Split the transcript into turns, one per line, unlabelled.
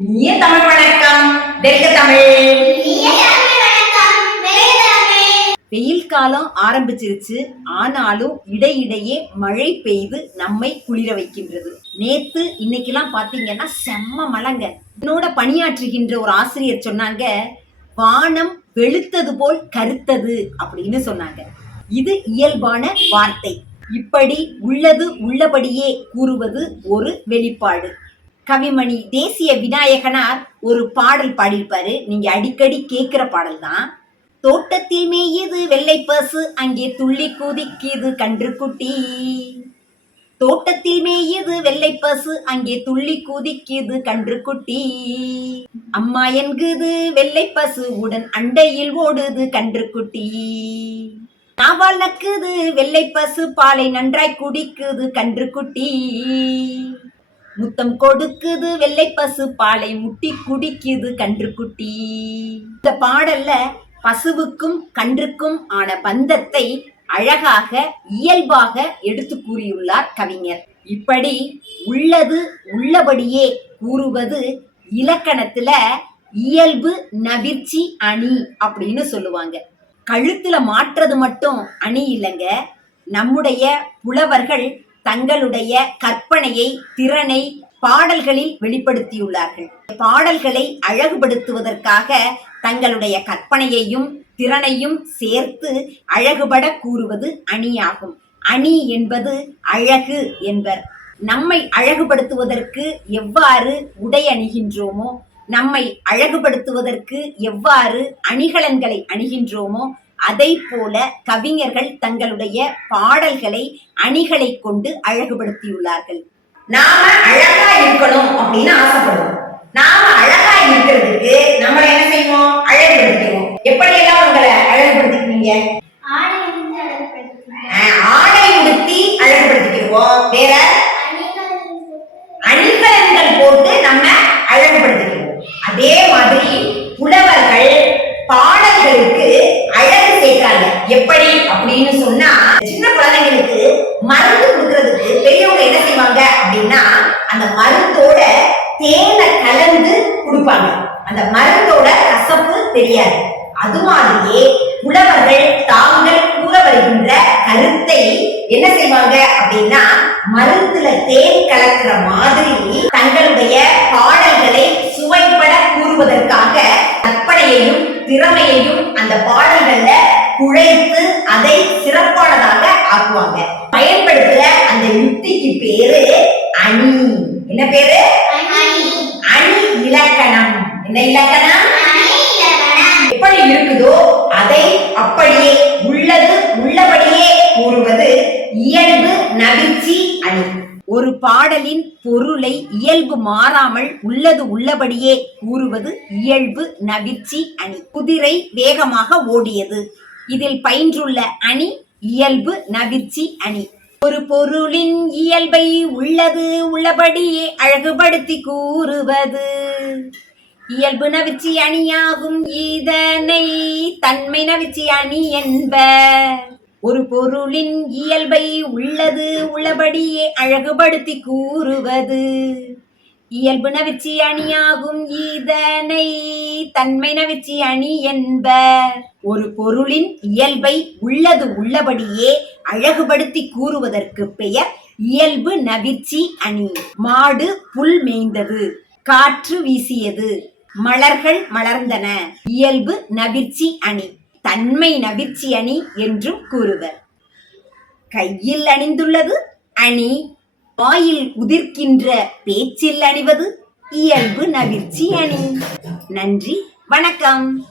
இனிய தமிழ் வணக்கம். வெல்க தமிழ். வெயில் காலம் ஆரம்பிச்சிருச்சு. ஆனாலும் இடையிடையே மழை பெய்து நம்மை குளிர வைக்கின்றது. நேத்து இன்னைக்கெல்லாம் பாத்தீங்கன்னா செம்ம மழைங்க. என்னோட பணியாற்றுகின்ற ஒரு ஆசிரியர் சொன்னாங்க வானம் வெளுத்தது போல் கருத்தது அப்படின்னு சொன்னாங்க. இது இயல்பான வார்த்தை. இப்படி உள்ளது உள்ளபடியே கூறுவது ஒரு வெளிப்பாடு. கவிமணி தேசிய விநாயகனார் ஒரு பாடல் பாடியிருப்பாரு. நீங்க அடிக்கடி கேட்கிற பாடல் தான் தோட்டத்தில் மேயுது வெள்ளை பசு அங்கே துள்ளி குதிக்குது கன்றுக்குட்டி தோட்டத்தில் மேயுது வெள்ளை பசு அங்கே துள்ளி குதிக்குது கன்றுக்குட்டி அம்மா என்குது வெள்ளை பசு உடன் அண்டையில் ஓடுது கன்றுக்குட்டி நாவால் நக்குது வெள்ளை பசு பாலை நன்றாய் குடிக்குது கன்றுக்குட்டி முத்தம் கொடுக்குது வெள்ளை பசு பாலை முட்டி குடிக்குது கன்றுக்குட்டி. இந்த பாடல்ல பசுவுக்கும் கன்றுக்கும் ஆன பந்தத்தை அழகாக இயல்பாக எடுத்து கூறியுள்ளார் கவிஞர். இப்படி உள்ளது உள்ளபடியே கூறுவது இலக்கணத்துல இயல்பு நவிர்ச்சி அணி அப்படின்னு சொல்லுவாங்க. கழுத்துல மாற்றுறது மட்டும் அணி இல்லைங்க. நம்முடைய புலவர்கள் தங்களுடைய கற்பனையை திறனை பாடல்களில் வெளிப்படுத்தியுள்ளார்கள். பாடல்களை அழகுபடுத்துவதற்காக தங்களுடைய கற்பனையையும் திறனையும் சேர்த்து அழகுபட கூறுவது அணியாகும். அணி என்பது அழகு என்பர். நம்மை அழகுபடுத்துவதற்கு எவ்வாறு உடை அணிகின்றோமோ நம்மை அழகுபடுத்துவதற்கு எவ்வாறு அணிகலன்களை அணிகின்றோமோ அதை போல கவிஞர்கள் தங்களுடைய பாடல்களை அணிகளை கொண்டு அழகுபடுத்தியுள்ளார்கள். நாம அழகா இருக்கணும் அப்படின்னு ஆசைப்படுவோம். நாம அழகா இருக்கிறதுக்கு நம்ம என்ன செய்வோம்? அழகுபடுத்துவோம். எப்படி எல்லாம் உங்களை அழகுபடுத்திக்குவீங்க ஆஹ், ஆடை உடுத்தி அழகுபடுத்திக்குவோம் வேற? அணிகலன்கள் போட்டு. நம்ம அழகுபடுத்திக்குவோம் அதே மாதிரி புலவர்கள் பாடல்களுக்கு அழகு சேர்க்கிறாங்க எப்படி அப்படின்னு சொன்னா சின்ன குழந்தைங்களுக்கு மருந்து கொடுக்கறதுக்கு பெரியவங்க என்ன செய்வாங்க அப்படின்னா அந்த மருந்தோட தேனை கலந்து கொடுப்பாங்க அந்த மருந்தோட கசப்பு தெரியாது. அது மாதிரியே புலவர்கள் தாங்கள் கூற வருகின்ற கருத்தை என்ன செய்வாங்க அப்படின்னா மருந்துல தேன் கலக்கிற மாதிரி தங்களுடைய பாடல்களை சுவைப்பட கூறுவதற்காக கற்பனையையும் திறமையையும் அந்த பாடல்கள்ல குழைத்து அதை சிறப்பானதாக ஆக்குவாங்க. பயன்படுத்துற அந்த யுக்திக்கு பேரு அணி. என்ன பேரு? அணி இலக்கணம். என்ன இலக்கணம் எப்படி இருக்குதோ அதை அப்படியே உள்ளது உள்ளபடியே கூறுவது இயல்பு நவிர்ச்சி அணி. ஒரு பாடலின் பொருளை இயல்பு மாறாமல் உள்ளது உள்ளபடியே கூறுவது இயல்பு நவிர்ச்சி அணி. குதிரை வேகமாக ஓடியது. இதில் பயின்றுள்ள அணி இயல்பு நவிர்ச்சி அணி. ஒரு பொருளின் இயல்பை உள்ளது உள்ளபடியே அழகுபடுத்தி கூறுவது. இயல்பு நவிச்சி அணியாகும் இதனை தன்மை நவிச்சி அணி என்ப. ஒரு பொருளின் இயல்பை உள்ளது உள்ளபடியே அழகுபடுத்தி கூறுவது. இயல்பு நவிச்சி அணியாகும் இதனை தன்மை நவிச்சி அணி என்ப. ஒரு பொருளின் இயல்பை உள்ளது உள்ளபடியே அழகுபடுத்தி கூறுவதற்கு பெயர் இயல்பு நவிச்சி அணி. மாடு புல் மேய்ந்தது காற்று வீசியது. மலர்கள் மலர்ந்தன. இயல்பு நவிர்ச்சி அணி தன்மை நவிர்ச்சி அணி என்றும் கூறுவர். கையில் அணிந்துள்ளது அணி வாயில் உதிர்க்கின்ற பேச்சில் அணிவது இயல்பு நவிர்ச்சி அணி. நன்றி வணக்கம்.